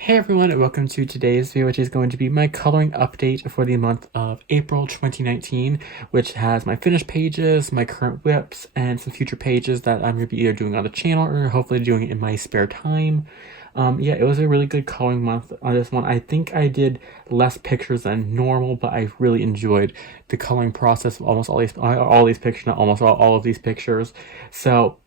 Hey everyone, and welcome to today's video, which is going to be my coloring update for the month of April 2019, which has my finished pages, my current WIPs, and some future pages that I'm going to be either doing on the channel or hopefully doing it in my spare time. Yeah, it was a really good coloring month on this one. I think I did less pictures than normal, but I really enjoyed the coloring process of almost all these pictures, not almost all of these pictures. So,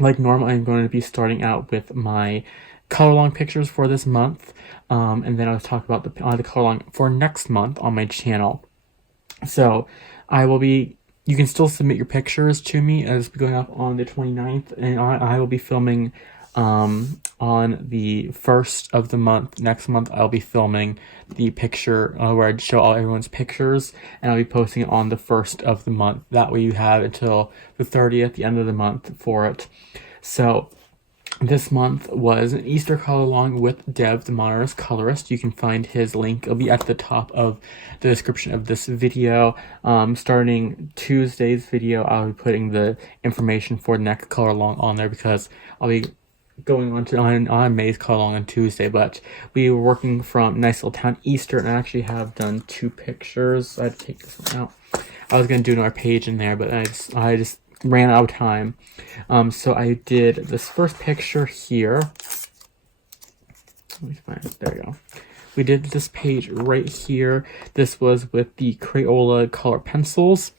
like normal, I'm going to be starting out with my color along pictures for this month, and then I'll talk about the color along for next month on my channel. So you can still submit your pictures to me as going up on the 29th, and I will be filming on the 1st of the month. Next month I'll be filming the picture where I show all everyone's pictures, and I'll be posting it on the 1st of the month. That way you have until the 30th, the end of the month, for it. So this month was an Easter color along with Dev, the Modernist Colorist. You can find his link. It'll be at the top of the description of this video. Starting Tuesday's video, I'll be putting the information for the next color along on there because I'll be going on May's color along on Tuesday. But we were working from nice little town Easter, and I actually have done 2 pictures. I had to take this one out. I was gonna do another page in there, but I just ran out of time. So I did this first picture here. Let me find it. There we go. We did this page right here. This was with the Crayola color pencils,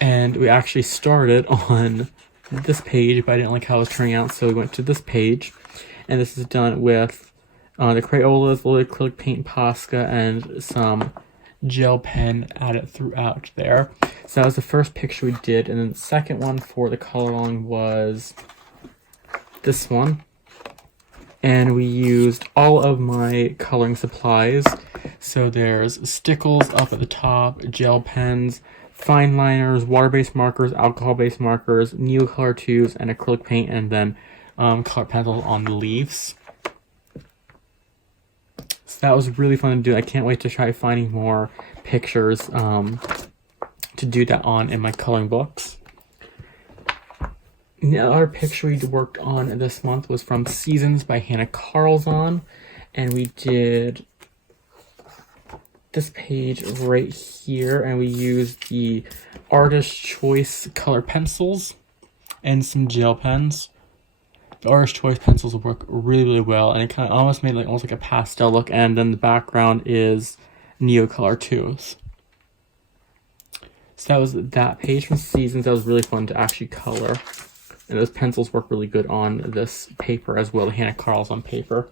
and we actually started on this page, but I didn't like how it was turning out, so we went to this page, and this is done with the Crayolas, a little acrylic paint, Posca, and some gel pen added throughout there. So that was the first picture we did, and then the second one for the color along was this one, and we used all of my coloring supplies. So there's stickles up at the top, gel pens, fine liners, water-based markers, alcohol-based markers, Neocolor tubes, and acrylic paint, and then color pencils on the leaves. So that was really fun to do. I can't wait to try finding more pictures to do that on in my coloring books. The other picture we worked on this month was from Seasons by Hannah Carlzon, and we did this page right here, and we used the Artist Choice color pencils and some gel pens. The Artist Choice pencils will work really well, and it kind of almost made almost like a pastel look, and then the background is Neocolor tubes. So that was that page from Seasons. That was really fun to actually color, and those pencils work really good on this paper as well, the Hannah Carlzon paper.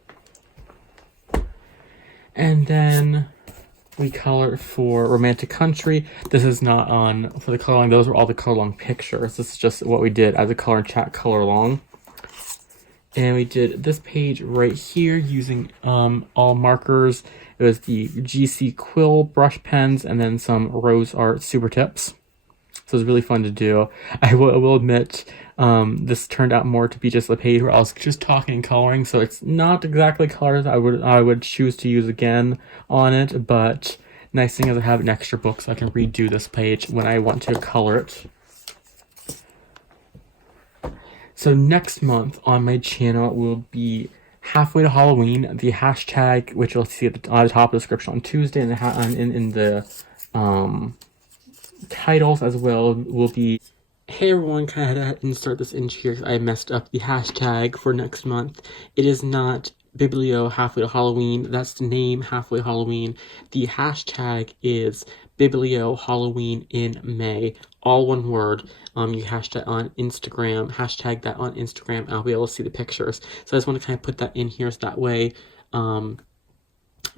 And then we colored for Romantic Country. This is not on for the color along. Those are all the color along pictures. This is just what we did as a color and chat color along. And we did this page right here using all markers. It was the GC Quill brush pens and then some Rose Art Super Tips. So it was really fun to do. I will admit, this turned out more to be just a page where I was just talking and coloring, so it's not exactly colors I would choose to use again on it, but nice thing is I have an extra book so I can redo this page when I want to color it. So next month on my channel will be halfway to Halloween. The hashtag, which you'll see at the top of the description on Tuesday, and in the titles as well, will be, hey everyone, kind of had to insert this in here because I messed up the hashtag for next month. It is not Biblio halfway to Halloween. That's the name, halfway Halloween. The hashtag is Biblio Halloween in May. All one word. You hashtag that on Instagram, and I'll be able to see the pictures. So I just want to kind of put that in here so that way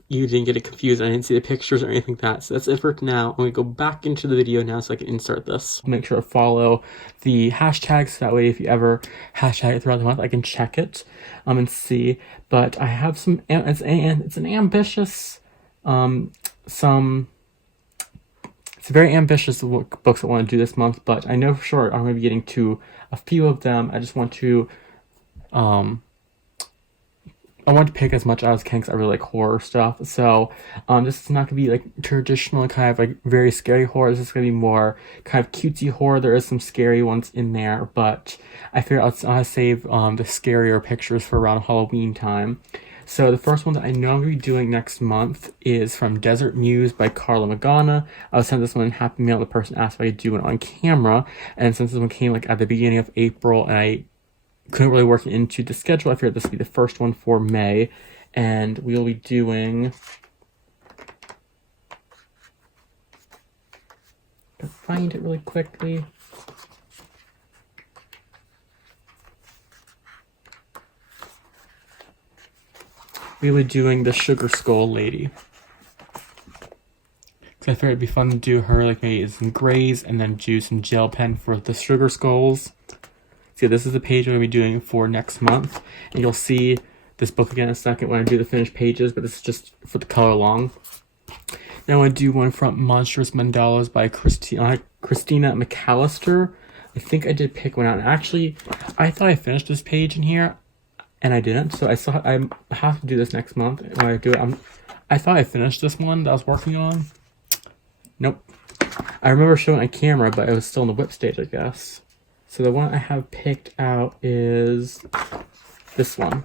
you didn't get it confused. I didn't see the pictures or anything like that. So that's it for now. I'm going to go back into the video now so I can insert this. Make sure to follow the hashtags so that way if you ever hashtag it throughout the month, I can check it and see. But I have some, it's an ambitious, it's very ambitious books I want to do this month, but I know for sure I'm going to be getting to a few of them. I just want to, I want to pick as much as I can because I really like horror stuff. So this is not going to be like traditional kind of like very scary horror. This is going to be more kind of cutesy horror. There is some scary ones in there, but I figure I'll save the scarier pictures for around Halloween time. So the first one that I know I'm going to be doing next month is from Desert Muse by Carla Magana. I was sent this one in Happy Mail. The person asked if I could do it on camera, and since this one came like at the beginning of April and I couldn't really work it into the schedule, I figured this would be the first one for May, and we'll be doing... I'll find it really quickly. We were doing the Sugar Skull Lady. So I figured it'd be fun to do her like maybe some grays and then do some gel pen for the Sugar Skulls. So this is the page I'm going to be doing for next month. And you'll see this book again in a second when I do the finished pages, but this is just for the color along. Now I want to do one from Monstrous Mandalas by Christina McAllister. I think I did pick one out. And actually, I thought I finished this page in here. And I didn't, so I have to do this next month. When I do it, I thought I finished this one that I was working on. Nope. I remember showing it on camera, but it was still in the WIP stage, I guess. So the one I have picked out is this one.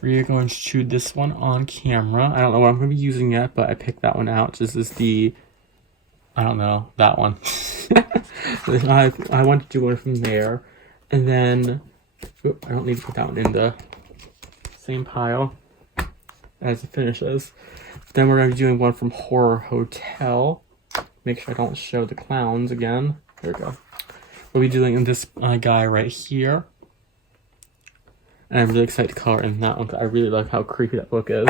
We're going to shoot this one on camera. I don't know what I'm going to be using yet, but I picked that one out. This is the, I don't know, that one. I want to do one from there. And then... Oop, I don't need to put that one in the same pile as it finishes. Then we're going to be doing one from Horror Hotel. Make sure I don't show the clowns again. There we go. We'll be doing this guy right here. And I'm really excited to color in that one because I really love how creepy that book is.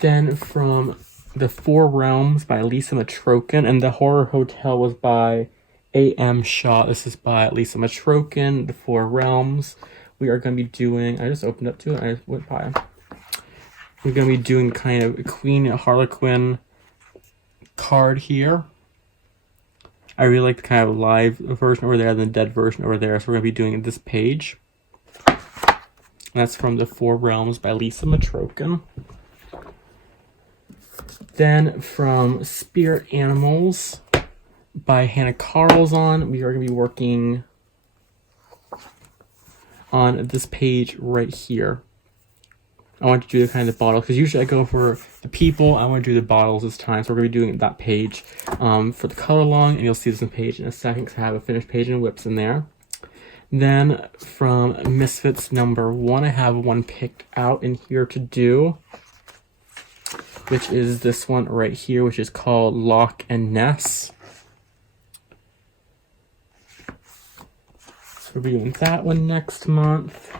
Then from The Four Realms by Lisa Matrokin, and The Horror Hotel was by A.M. Shaw. This is by Lisa Matrokin, The Four Realms. We are going to be doing... I just opened up to it. I just went by. We're going to be doing kind of a Queen Harlequin card here. I really like the kind of live version over there than the dead version over there. So we're going to be doing this page. And that's from The Four Realms by Lisa Matrokin. Then from Spirit Animals by Hannah Carlson, we are going to be working on this page right here. I want to do the kind of the bottle, because usually I go for the people. I want to do the bottles this time, so we're going to be doing that page for the color along, and you'll see this page in a second, because I have a finished page and WIPS in there. Then from Misfits number 1, I have one picked out in here to do, which is this one right here, which is called Loch and Ness. We'll be doing that one next month.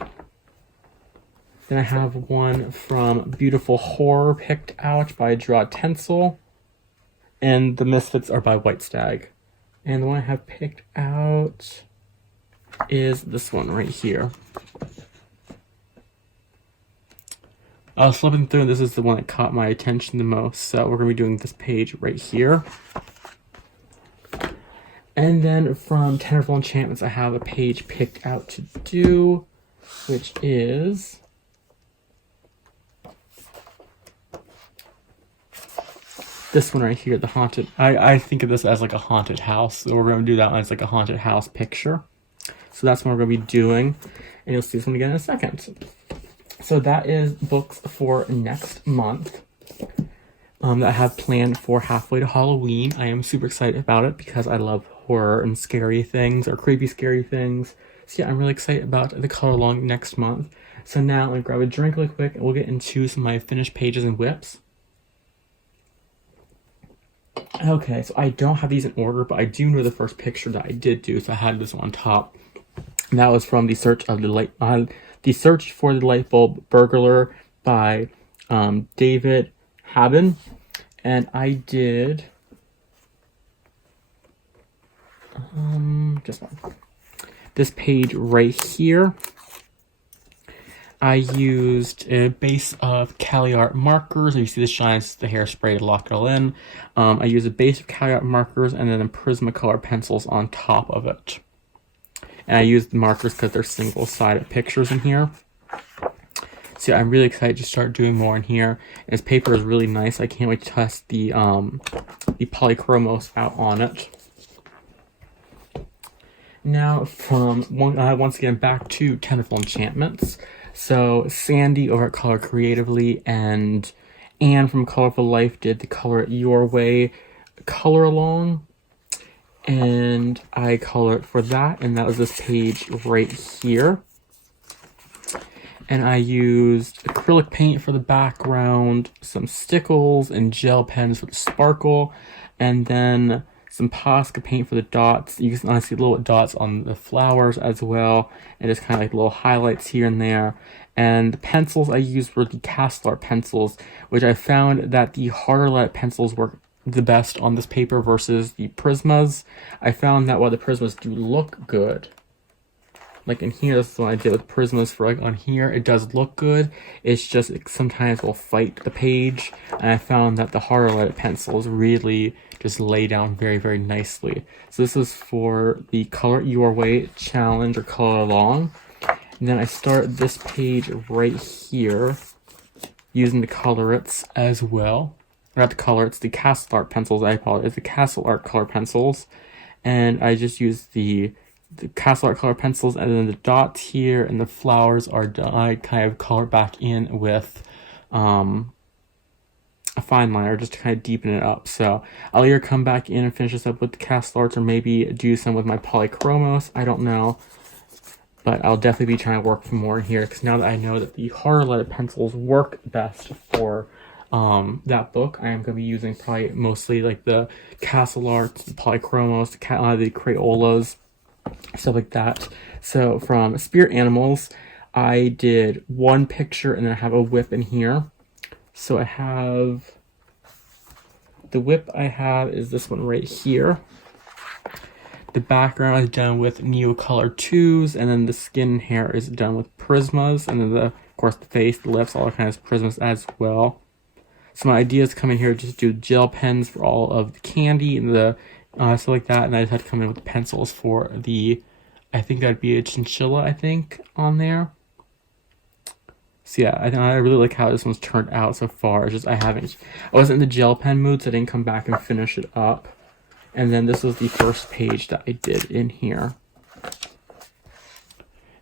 Then I have one from Beautiful Horror picked out by Draw Tencil. And the Misfits are by White Stag. And the one I have picked out is this one right here. I was flipping through, and this is the one that caught my attention the most. So we're going to be doing this page right here. And then from Tenderful Enchantments, I have a page picked out to do, which is this one right here, the haunted. I think of this as like a haunted house. So we're going to do that one as like a haunted house picture. So that's what we're going to be doing. And you'll see this one again in a second. So that is books for next month. That I have planned for halfway to Halloween. I am super excited about it because I love horror and scary things, or creepy scary things. So yeah, I'm really excited about the color along next month. So now I'm going to grab a drink really quick and we'll get into some of my finished pages and WIPs. Okay, so I don't have these in order, but I do know the first picture that I did do, so I had this one on top. And that was from The Search for the Light Bulb Burglar by David Haben. And I did just one. This page right here. I used a base of Cali Art markers. You see the shines, the hairspray to lock it all in. I used a base of Cali Art markers and then Prismacolor pencils on top of it. And I used the markers because they're single-sided pictures in here. So yeah, I'm really excited to start doing more in here. And this paper is really nice. I can't wait to test the polychromos out on it. Now from once again back to Tenderful Enchantments. So Sandy over at Color Creatively and Anne from Colorful Life did the Color It Your Way color along, and I colored for that, and that was this page right here. And I used acrylic paint for the background, some stickles and gel pens for the sparkle, and then some Posca paint for the dots. You can see little dots on the flowers as well, and just kind of like little highlights here and there. And the pencils I used were the Castle Art pencils, which I found that the harder lead pencils work the best on this paper versus the Prismas. I found that while the Prismas do look good, like in here, this is what I did with Prismas for like on here, it does look good. It's just sometimes will fight the page, and I found that the harder lead pencils really just lay down very, very nicely. So this is for the Color It Your Way challenge or color along. And then I start this page right here using the Colorists as well. Not the Colorists, the Castle Art pencils, I apologize, the Castle Art color pencils. And I just use the Castle Art color pencils, and then the dots here and the flowers are done. I kind of color back in with a fine liner just to kind of deepen it up. So I'll either come back in and finish this up with the Castle Arts or maybe do some with my polychromos. I don't know. But I'll definitely be trying to work for more here, because now that I know that the harder lead pencils work best for that book, I am going to be using probably mostly like the Castle Arts, the polychromos, the Crayolas, stuff like that. So from Spirit Animals, I did one picture and then I have a whip in here. So I have the whip I have is this one right here. The background is done with Neocolor 2s, and then the skin and hair is done with Prismas, and then of course the face, the lips, all kinds of Prismas as well. So my idea is coming here just do gel pens for all of the candy and the stuff like that, and I just had to come in with pencils for the, I think that'd be a chinchilla, I think, on there. So yeah, I really like how this one's turned out so far. It's just I wasn't in the gel pen mood, so I didn't come back and finish it up. And then this was the first page that I did in here.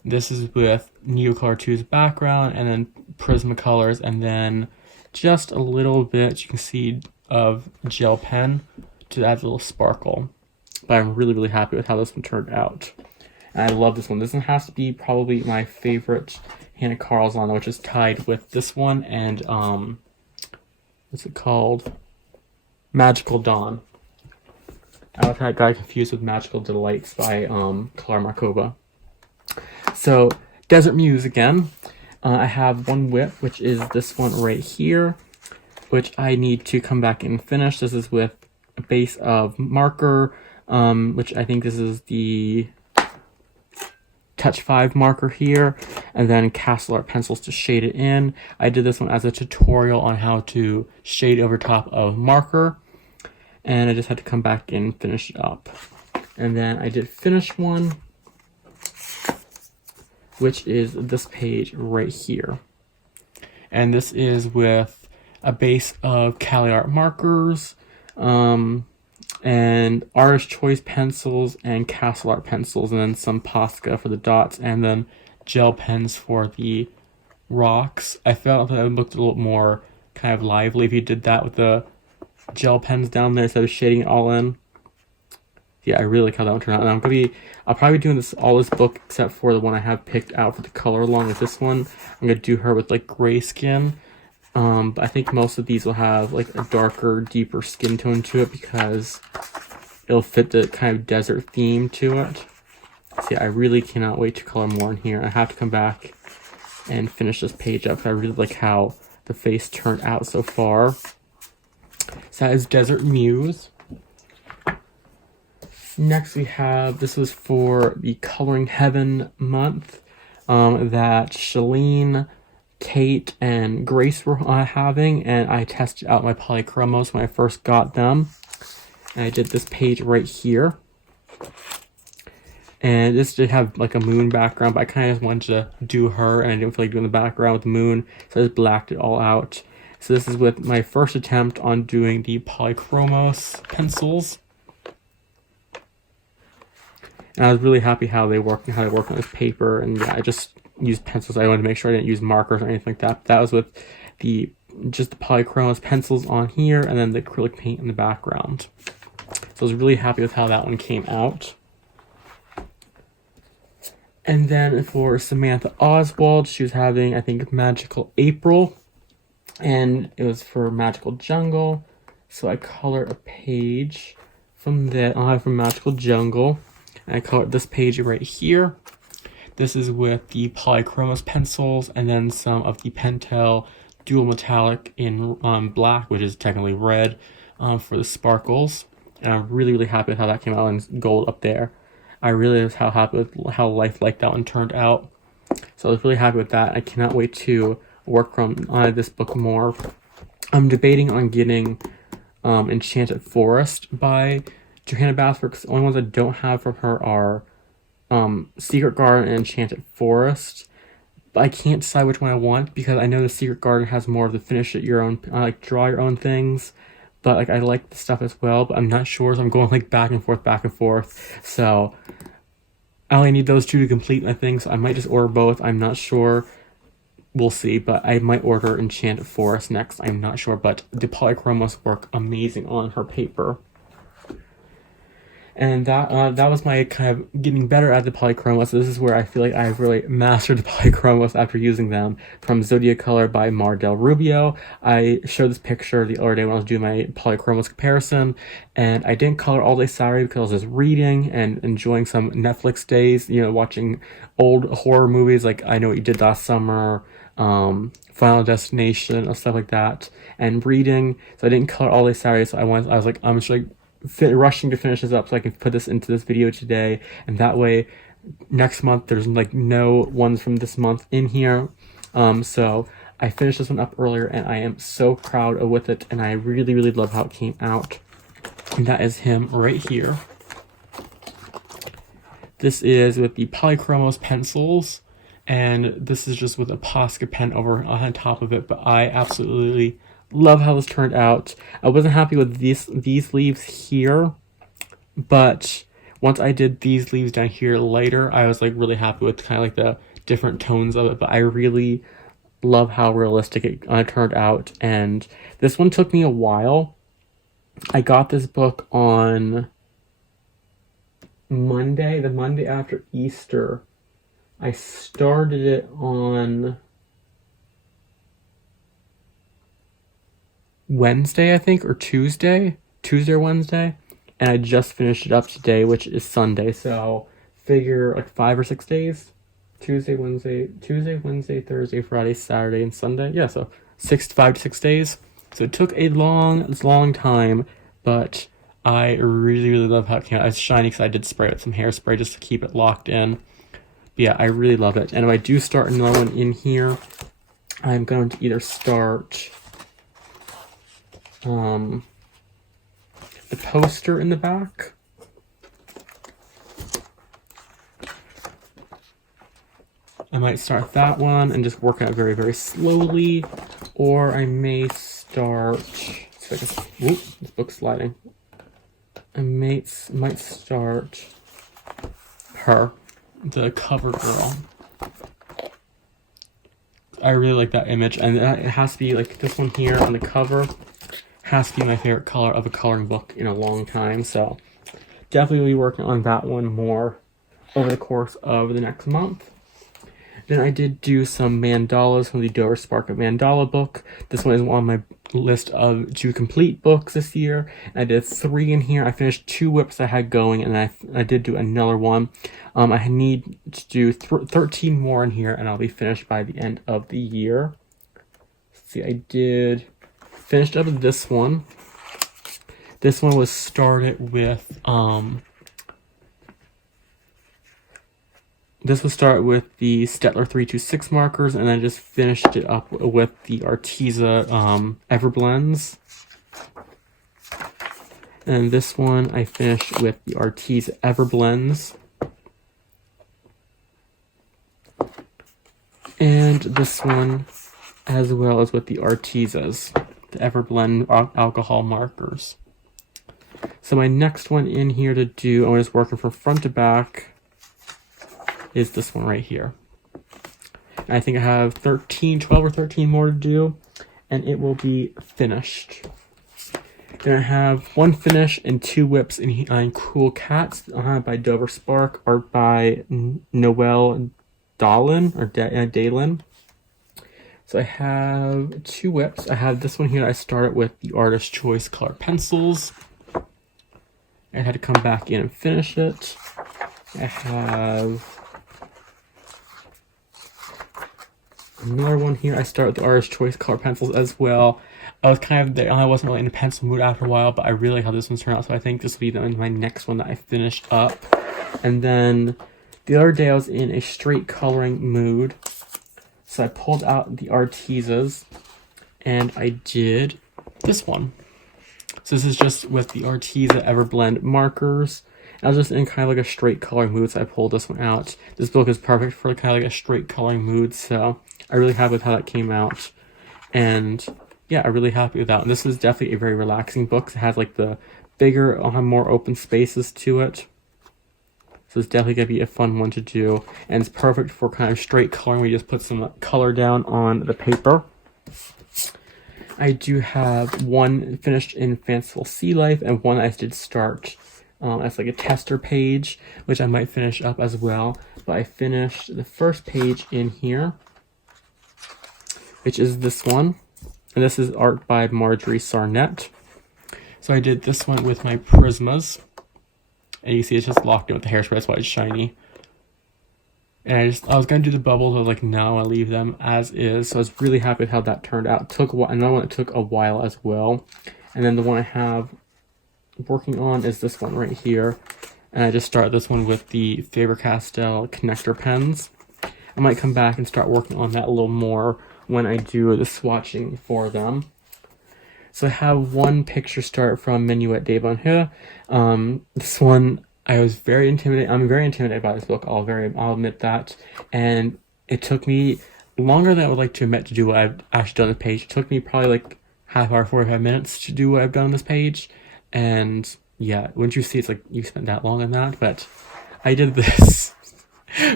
This is with Neocolor 2's background, and then Prismacolors, and then just a little bit, you can see, of gel pen to add a little sparkle. But I'm really, really happy with how this one turned out. And I love this one. This one has to be probably my favorite Hannah Carlson, which is tied with this one and, what's it called? Magical Dawn. I got confused with Magical Delights by Clara Markova. So, Desert Muse again. I have one whip, which is this one right here, which I need to come back and finish. This is with a base of marker, which I think this is the Touch 5 marker here, and then Castle Art pencils to shade it in. I did this one as a tutorial on how to shade over top of marker, and I just had to come back and finish it up. And then I did finish one, which is this page right here. And this is with a base of Cali Art markers, and Artist Choice pencils and Castle Art pencils, and then some Posca for the dots, and then gel pens for the rocks. I felt that it looked a little more kind of lively if you did that with the gel pens down there instead of shading it all in. Yeah, I really like how that one turned out. And I'll probably be doing all this book except for the one I have picked out for the color along with this one. I'm gonna do her with like gray skin. But I think most of these will have like a darker, deeper skin tone to it because it'll fit the kind of desert theme to it. So yeah, I really cannot wait to color more in here. I have to come back and finish this page up because I really like how the face turned out so far. So that is Desert Muse. Next we have, this was for the Coloring Heaven month that Shalene, Kate, and Grace were having, and I tested out my polychromos when I first got them. And I did this page right here. And this did have like a moon background, but I kind of just wanted to do her, and I didn't feel like doing the background with the moon, so I just blacked it all out. So this is with my first attempt on doing the polychromos pencils. And I was really happy how they work on this paper, and yeah, use pencils. I wanted to make sure I didn't use markers or anything like that. That was with just the polychromos pencils on here, and then the acrylic paint in the background. So I was really happy with how that one came out. And then for Samantha Oswald, she was having, I think, Magical April, and it was for Magical Jungle. So I colored a page from Magical Jungle, and I colored this page right here. This is with the Polychromos pencils, and then some of the Pentel Dual Metallic in black, which is technically red, for the sparkles. And I'm really, really happy with how that came out in gold up there. I really was happy with how lifelike that one turned out. So I was really happy with that. I cannot wait to work on this book more. I'm debating on getting Enchanted Forest by Johanna Basford, because the only ones I don't have from her are Secret Garden and Enchanted Forest. But I can't decide which one I want, because I know the Secret Garden has more of the finish it your own, like draw your own things. But like I like the stuff as well, but I'm not sure, so I'm going like back and forth. So I only need those two to complete my thing, so I might just order both. I'm not sure. We'll see, but I might order Enchanted Forest next. I'm not sure, but the polychromos work amazing on her paper. And that was my kind of getting better at the polychromos. This is where I feel like I've really mastered the polychromos after using them. From Zodiac Color by Mar Del Rubio. I showed this picture the other day when I was doing my polychromos comparison, and I didn't color all day Saturday because I was just reading and enjoying some Netflix days, you know, watching old horror movies like I Know What You Did Last Summer, Final Destination, and stuff like that, and reading. So I didn't color all day Saturday, so I was like, I'm just like rushing to finish this up so I can put this into this video today, and that way next month there's like no ones from this month in here. So I finished this one up earlier, and I am so proud with it, and I really, really love how it came out. And that is him right here. This is with the Polychromos pencils, and this is just with a Posca pen over on top of it, but I absolutely love how this turned out. I wasn't happy with these leaves here, but once I did these leaves down here later, I was like really happy with kind of like the different tones of it. But I really love how realistic it turned out, and this one took me a while. I got this book on Monday, the Monday after Easter. I started it on Wednesday, I think, or Tuesday or Wednesday, and I just finished it up today, which is Sunday, so figure like 5 or 6 days. Tuesday, Wednesday, Thursday, Friday, Saturday, and Sunday. Yeah, so 5 to 6 days. So it took a long time, but I really, really love how it came out. It's shiny because I did spray it with some hairspray just to keep it locked in. But yeah, I really love it. And if I do start another one in here, I'm going to either start the poster in the back. I might start that one and just work out very, very slowly, or I may start. So this book's sliding. I might start her, the cover girl. I really like that image, and it has to be like this one here on the cover. Has to be my favorite color of a coloring book in a long time, so definitely be working on that one more over the course of the next month. Then I did do some mandalas from the Dover Spark of Mandala book. This one is on my list of to complete books this year. I did 3 in here. I finished 2 WIPs I had going, and I did do another one. I need to do 13 more in here, and I'll be finished by the end of the year. Let's see, I finished up this one. This one was started with the Stettler 326 markers, and I just finished it up with the Arteza Everblends. And this one I finished with the Arteza Everblends. And this one as well as with the Artezas, the Everblend alcohol markers. So my next one in here to do, I'm just working from front to back, is this one right here. I think I have 12 or 13 more to do, and it will be finished. Then I have one finish and 2 whips in Cool Cats by Dover Spark, art by Noel Dahlen or Dalen. So I have 2 whips. I have this one here. I started with the Artist Choice color pencils. I had to come back in and finish it. I have another one here. I start with the Artist Choice color pencils as well. I was kind of there. I wasn't really in a pencil mood after a while, but I really like how this one's turned out. So I think this will be my next one that I finish up. And then the other day I was in a straight coloring mood. So I pulled out the Artezas and I did this one. So this is just with the Arteza Everblend markers. I was just in kind of like a straight coloring mood, so I pulled this one out. This book is perfect for kind of like a straight coloring mood, so I'm really happy with how that came out. And yeah, I'm really happy with that. And this is definitely a very relaxing book. It has like the bigger, more open spaces to it. So it's definitely going to be a fun one to do. And it's perfect for kind of straight coloring where you just put some color down on the paper. I do have one finished in Fanciful Sea Life and one I did start as like a tester page, which I might finish up as well. But I finished the first page in here, which is this one. And this is art by Marjorie Sarnett. So I did this one with my Prismas. And you see it's just locked in with the hairspray, that's why it's shiny. And I was going to do the bubbles, but I was like, no, I'll leave them as is. So I was really happy with how that turned out. It took a while, another one that took a while as well. And then the one I have working on is this one right here. And I just started this one with the Faber-Castell connector pens. I might come back and start working on that a little more when I do the swatching for them. So I have one picture start from Minuet des Bonheurs. This one, I was very intimidated. I'm very intimidated by this book. I'll admit that. And it took me longer than I would like to admit to do what I've actually done on the page. It took me probably like half hour, 45 minutes to do what I've done on this page. And yeah, once you see it's like you spent that long on that. But I did this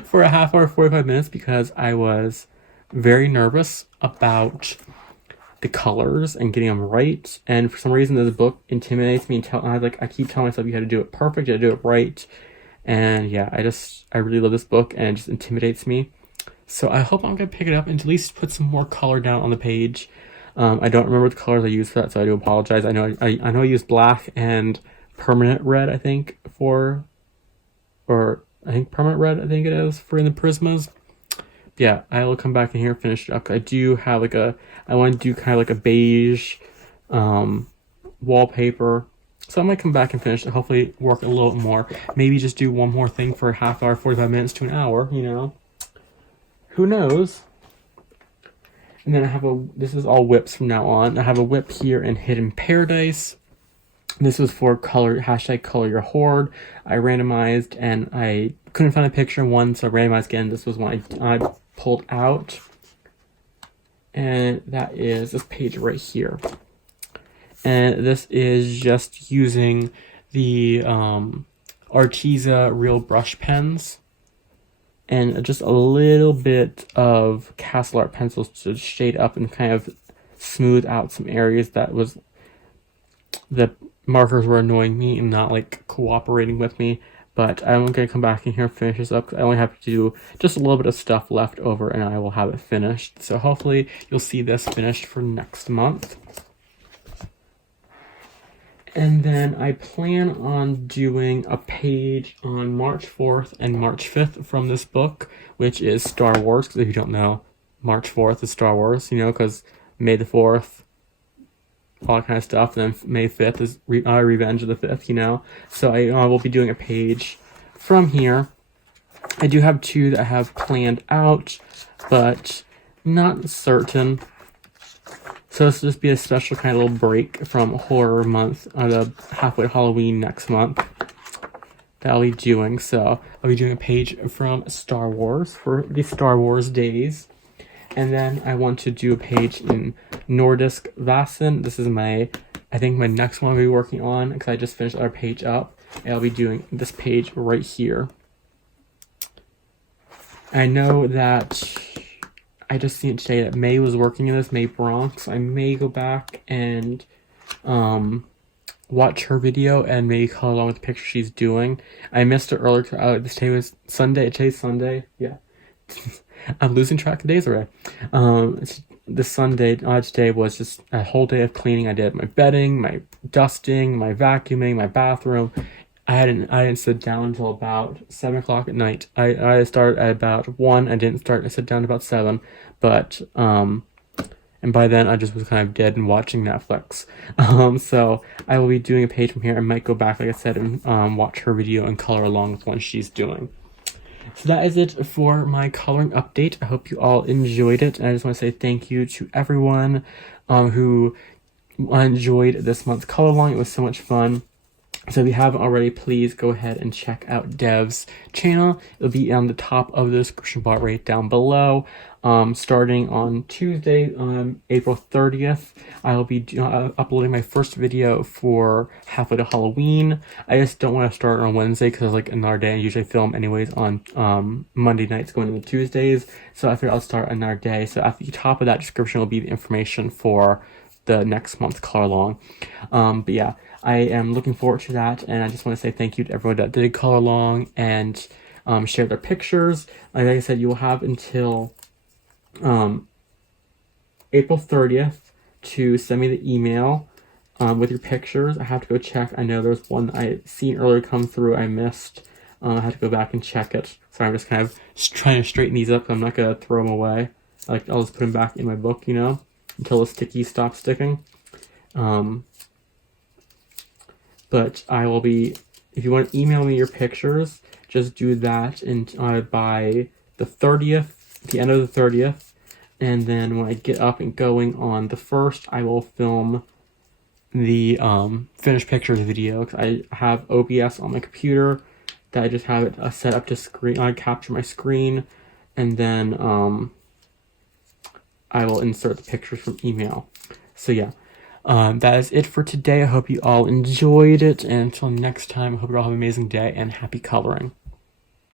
for a half hour, 45 minutes because I was very nervous about the colors and getting them right, and for some reason this book intimidates me and I keep telling myself you had to do it perfect, you had to do it right. And yeah, I really love this book and it just intimidates me. So I hope I'm gonna pick it up and at least put some more color down on the page. I don't remember the colors I used for that, so I do apologize. I know I used black and permanent red, I think, permanent red, I think it is, for in the Prismas. Yeah, I will come back in here and finish it up. I do have I want to do kind of like a beige wallpaper. So I might come back and finish it, hopefully work a little bit more. Maybe just do one more thing for a half hour, 45 minutes to an hour, you know. Who knows? And then I have this is all whips from now on. I have a whip here in Hidden Paradise. This was for color your horde. I randomized and I couldn't find a picture in one, so I randomized again. This was one I pulled out. And that is this page right here. And this is just using the Arteza Real Brush Pens. And just a little bit of Castle Art pencils to shade up and kind of smooth out some areas that the markers were annoying me and not like cooperating with me. But I'm going to come back in here and finish this up. I only have to do just a little bit of stuff left over and I will have it finished. So hopefully you'll see this finished for next month. And then I plan on doing a page on March 4th and March 5th from this book, which is Star Wars. Because if you don't know, March 4th is Star Wars, you know, because May the 4th, all that kind of stuff. And then May 5th is Revenge of the 5th, you know. So I will be doing a page from here. I do have 2 that I have planned out, but not certain. So this will just be a special kind of little break from Horror Month, the halfway to Halloween next month that I'll be doing. So I'll be doing a page from Star Wars for the Star Wars days. And then I want to do a page in Nordisk Vasen. This is my next one I'll be working on because I just finished our page up. And I'll be doing this page right here. I know that I just seen today that May was working in this, May Bronx. I may go back and watch her video and maybe color along with the picture she's doing. I missed it earlier. This day was Sunday. Today's Sunday. Yeah. I'm losing track of days already. This Sunday, today was just a whole day of cleaning. I did my bedding, my dusting, my vacuuming, my bathroom. I didn't sit down until about 7 o'clock at night. I started at about 1. I didn't sit down about 7, but and by then I just was kind of dead and watching Netflix. So I will be doing a page from here. I might go back, like I said, and watch her video and color along with one she's doing. So that is it for my coloring update. I hope you all enjoyed it. And I just want to say thank you to everyone who enjoyed this month's color along. It was so much fun. So if you haven't already, please go ahead and check out Dev's channel. It'll be on the top of the description bar right down below. Starting on Tuesday, April 30th, I'll be uploading my first video for halfway to Halloween. I just don't want to start on Wednesday because it's like another day. I usually film anyways on Monday nights going into Tuesdays. So I figured I'll start another day. So at the top of that description will be the information for the next month's color along. But yeah, I am looking forward to that, and I just want to say thank you to everyone that did color along and shared their pictures. Like I said, you will have until April 30th to send me the email with your pictures. I have to go check. I know there's one I seen earlier come through I missed. I have to go back and check it. So I'm just kind of trying to straighten these up. I'm not going to throw them away. I'll just put them back in my book, until the sticky stops sticking. But I will be, if you want to email me your pictures, just do that by the 30th, the end of the 30th. And then when I get up and going on the 1st, I will film the finished pictures video. Because I have OBS on my computer that I just have it set up to capture my screen. And then I will insert the pictures from email. So yeah. That is it for today. I hope you all enjoyed it, and until next time, I hope you all have an amazing day and happy coloring.